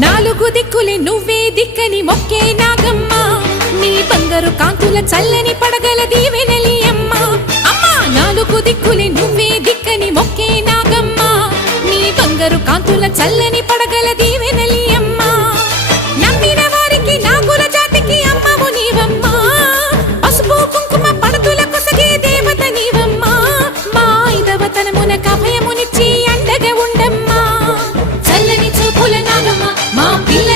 నాలుగు దిక్కులే నువ్వే దిక్కని మొక్కే నాగమ్మ నీ బంగారు కాంతుల చల్లని పడగల దీవెనలి అమ్మ అమ్మా నాలుగు దిక్కులే నువ్వే దిక్కని మొక్కే నాగమ్మ నీ బంగారు కాంతుల చల్లని పడగల దీవెనలి అమ్మ నమ్మిన వారికి నాగుల జాతికి అమ్మవు నీవమ్మా పసుపు కుంకుమ పడతుల కొసగే దేవత నీవమ్మా మా ఐదవతనమునకు అభయమునిచ్చి అండగా ఉండమ్మా చల్లని చూపుల నాగమ్మ మా పిల్ల